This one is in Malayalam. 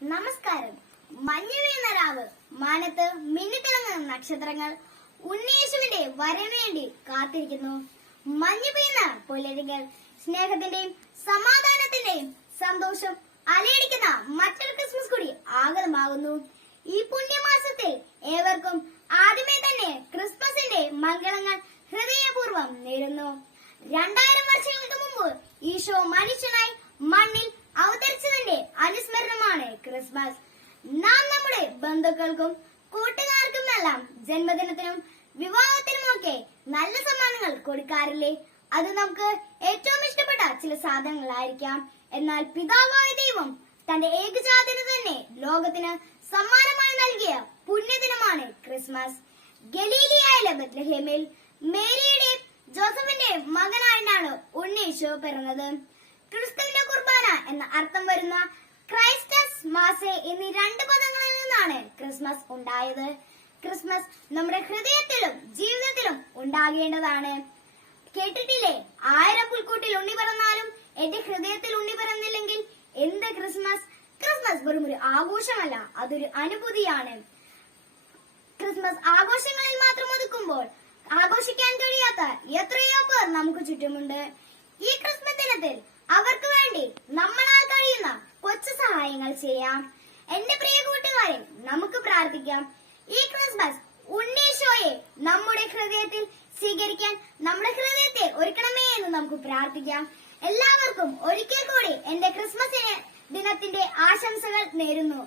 നമസ്കാരം. മഞ്ഞു വീണ രാവ് മാനത്ത് മിന്നിത്തിളങ്ങുന്ന നക്ഷത്രങ്ങൾ ഉണ്ണിയേശുവിന്റെ വരവേണ്ടി കാത്തിരിക്കുന്നു. മഞ്ഞു പെയ്യുന്ന പുലരികൾ സ്നേഹത്തിന്റെയും സമാധാനത്തിന്റെയും സന്തോഷം അലയടിക്കുന്ന മറ്റൊരു ക്രിസ്മസ് കൂടി ആഗതമാകുന്നു. ഈ പുണ്യമാസത്തിൽ ഏവർക്കും ആദ്യമേ തന്നെ ക്രിസ്മസിന്റെ മംഗളങ്ങൾ ഹൃദയപൂർവം നേരുന്നു. രണ്ടായിരം വർഷങ്ങൾക്ക് മുമ്പ് ഈശോ മനുഷ്യനായി മണ്ണിൽ അവതരിച്ചതിന്റെ അനുസ്മരണമാണ് ക്രിസ്മസ്. നാം നമ്മുടെ ബന്ധുക്കൾക്കും കൂട്ടുകാർക്കും എല്ലാം ജന്മദിനത്തിനും വിവാഹത്തിനും ഒക്കെ നല്ല സമ്മാനങ്ങൾ കൊടുക്കാറില്ലേ? അത് നമുക്ക് ഏറ്റവും ഇഷ്ടപ്പെട്ട ചില സാധനങ്ങളായിരിക്കാം. എന്നാൽ പിതാവായ ദൈവം തന്റെ ഏകജാതിന് തന്നെ ലോകത്തിന് സമ്മാനമായി നൽകിയ പുണ്യദിനമാണ് ക്രിസ്മസ്. ഗലീലിയായിലെ ബത്ലഹേമിൽ മേരിയുടെ ജോസഫിന്റെ മകനായിട്ടാണ് ഉണ്ണീശോ പിറന്നത്. ക്രിസ്തുവിന്റെ കുർബാന എന്ന അർത്ഥം വരുന്ന ക്രൈസ്റ്റസ് മാസേ എന്നീ രണ്ട് പദങ്ങളിൽ നിന്നാണ് ക്രിസ്മസ് ഉണ്ടായത്. ക്രിസ്മസ് നമ്മുടെ ഹൃദയത്തിലും ജീവിതത്തിലും ഉണ്ടാകേണ്ടതാണ്. കേട്ടിട്ടില്ലേ? ആയിരം പുൽക്കൂട്ടിൽ ഉണ്ണി പറന്നാലും എന്റെ ഹൃദയത്തിൽ ഉണ്ണി പറന്നില്ലെങ്കിൽ എന്ത് ക്രിസ്മസ്? ക്രിസ്മസ് വെറും ഒരു ആഘോഷമല്ല അതൊരു അനുഭൂതിയാണ്. ക്രിസ്മസ് ആഘോഷങ്ങളിൽ മാത്രം ഒതുക്കുമ്പോൾ ആഘോഷിക്കാൻ കഴിയാത്ത എത്രയോ പേർ നമുക്ക് ചുറ്റുമുണ്ട്. ഈ ക്രിസ്മസ് ദിനത്തിൽ അവർക്ക് വേണ്ടി കൊച്ചു സഹായങ്ങൾ ചെയ്യാം. എന്റെ പ്രിയ കൂട്ടുകാരെ നമുക്ക് പ്രാർത്ഥിക്കാം. ഈ ക്രിസ്മസ് ഉണ്ണീശോയെ നമ്മുടെ ഹൃദയത്തിൽ സ്വീകരിക്കാൻ നമ്മുടെ ഹൃദയത്തെ ഒരുക്കണമേ എന്ന് നമുക്ക് പ്രാർത്ഥിക്കാം. എല്ലാവർക്കും ഒരിക്കൽ കൂടി എന്റെ ക്രിസ്മസ് ദിനത്തിന്റെ ആശംസകൾ നേരുന്നു.